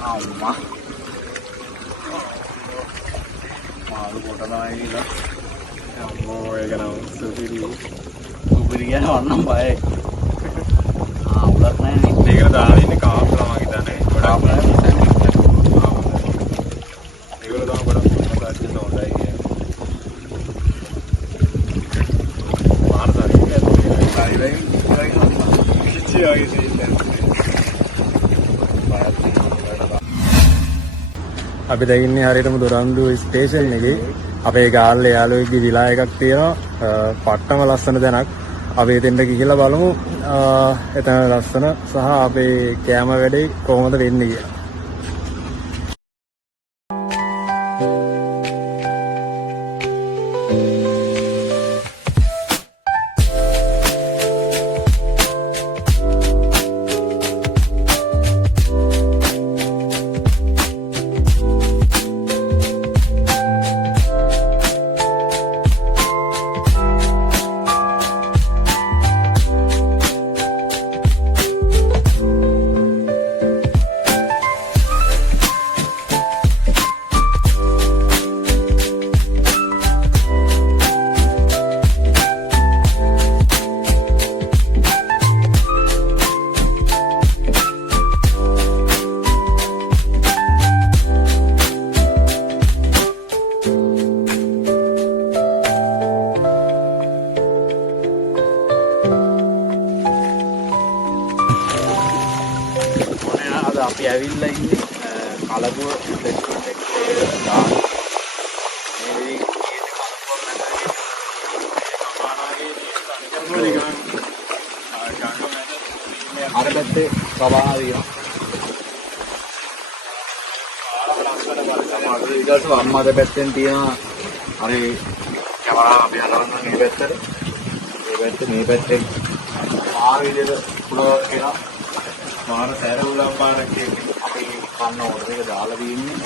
අම්මා මාළු කොට තමයි කියලා අම්මෝ ඒක නම් සුපිරි කියන වන්නම් බයයි උලක් නැහැ නේ මේකට දාලා ඉන්නේ කාප් තමයි හිතන්නේ ගොඩක් ඒගොල්ලෝ තමයි ගොඩක් මසාජ් කරන හොඳයි කියන්නේ මාර්සාරි අපි දැන් ඉන්නේ හරියටම දොරන්දු ස්ටේෂන් එකේ අපේ ගාල්ලේ යාළුවෙක්ගේ විලා එකක් තියෙනවා පට්ටම ලස්සන තැනක් අපි එතෙන්ට ගිහිල්ලා බලමු එතන ලස්සන සහ අපේ කැම වැඩේ කොහොමද වෙන්නේ කියලා අපි ඇවිල්ලා ඉන්නේ කලබුව රෙස්ටොරන්ට් එකේ දාන මේ අර පැත්තේ සබහා තියෙනවා ඊට පස්සේ අම්මාද පැත්තෙන් තියෙනවා අර කැමරා අපි හලවන්න මේ පැත්තට මේ පැත්තෙන් ආර විදිහට පුරව එනවා මාර සැර උලම් පාරක් අපි කන්න ඕර්ඩර් එක දාලා තියෙන්නේ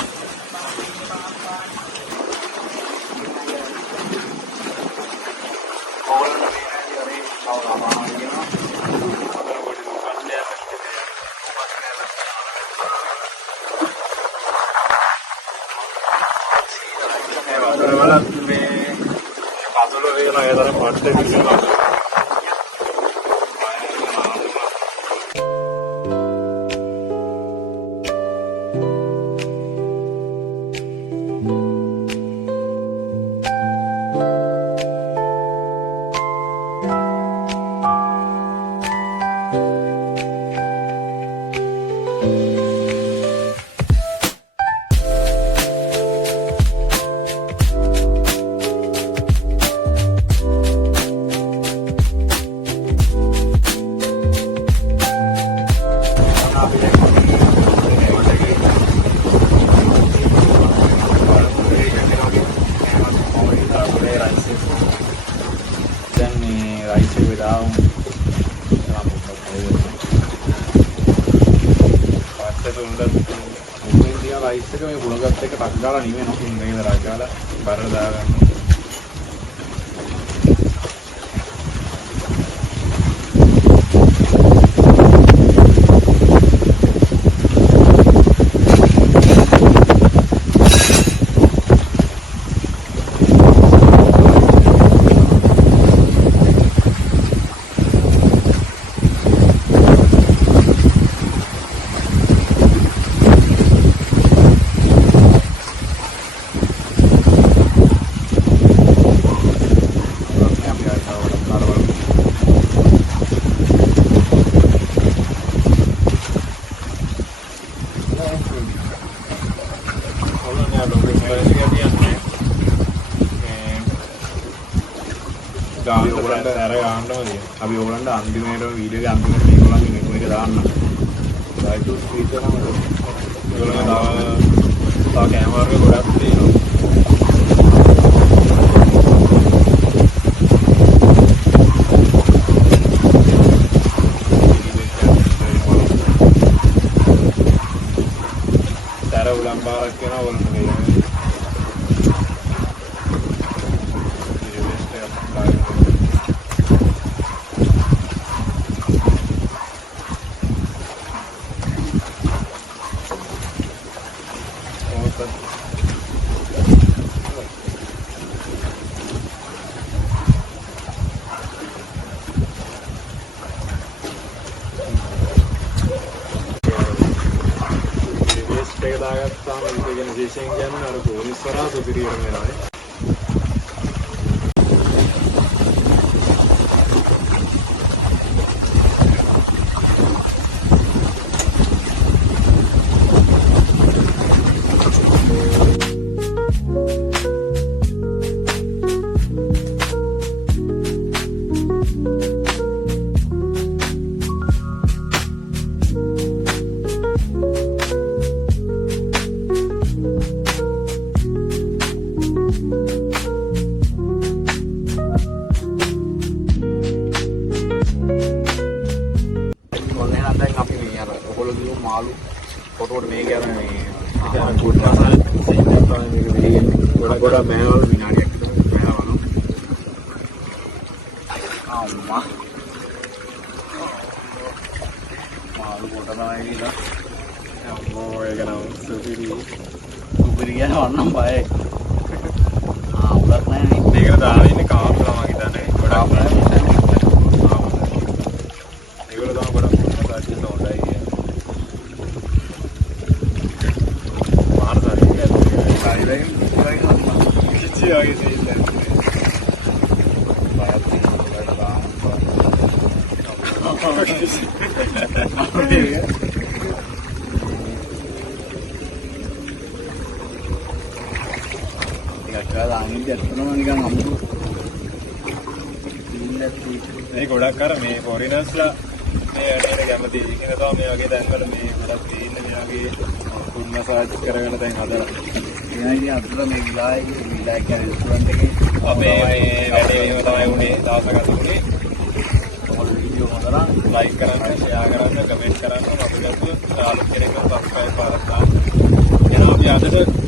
මේ පතල වේලා ඒතර පට්ටේ විසලා රයිස් එක මේ පුණගත් එක ටක් ගාලා නිවෙනවා මේක රා ගාලා බරල දාගන්න අපි ඕගොල්ලන්ට අන්තිමේට වීඩියෝ එකේ අන්තිමේට මේගොල්ලන්ගේ මෙනු එක දාන්න. ලයික් ස්පීඩ් එක නම් ඒගොල්ලන්ගේ තව කැමරා එක ගොඩක් තියෙනවා. තර උලම් බාරක් වෙනවා ඕගොල්ලන්ට නැත්තම් වෙස්ට් එක දාගත්තාම ඒක ගැන විශේෂයෙන් කියන්නේ අර පොලිස්වරා සුපිරියර් වෙනවානේ. මාළු පොටෝට මේක අර මේ කුඩ මසල් සෙට් මේක වෙන්නේ ගොඩ මෑවල විනාඩියක් විතර මෑවල අම්මා මාළු කොට තමයි ඉතින් අම්මෝ ඒක නම් සුපිරි කියන වන්නම් බයයි උඩක් නැහැ නේ මේකට දාලා ඉන්නේ කාප් ලා මම හිතන්නේ ගොඩක් නැහැ ඒගොල්ලෝ තමයි ගොඩක් මසල් දෙන්න හොඳයි ආයේ සෙල්ලම් මේ ගොඩක් අර මේ ෆොරිනර්ස්ලා මේ ඇටේට කැමති ඉගෙන තමයි මේ වගේ තැන්වල මේ ගොඩක් තියෙන මේ වගේ ෆුඩ් මසාජ් කරගෙන දැන් හදලා එයාගේ අතට මේ විලා කියන්නේ රෙස්ටුරන්ට් එකේ අපේ මේ වැඩේ එහෙම තමයි උනේ දවසක් අතුනේ ඔයාලා වීඩියෝ හොදලා ලයික් කරන්න ෂෙයා කරන්න කමෙන්ට් කරන්න අපිට යාළුවෝ කෙනෙක්ව සබ්ස්ක්‍රයිබ් කරලා දාන්න. එහෙනම් අපි අදට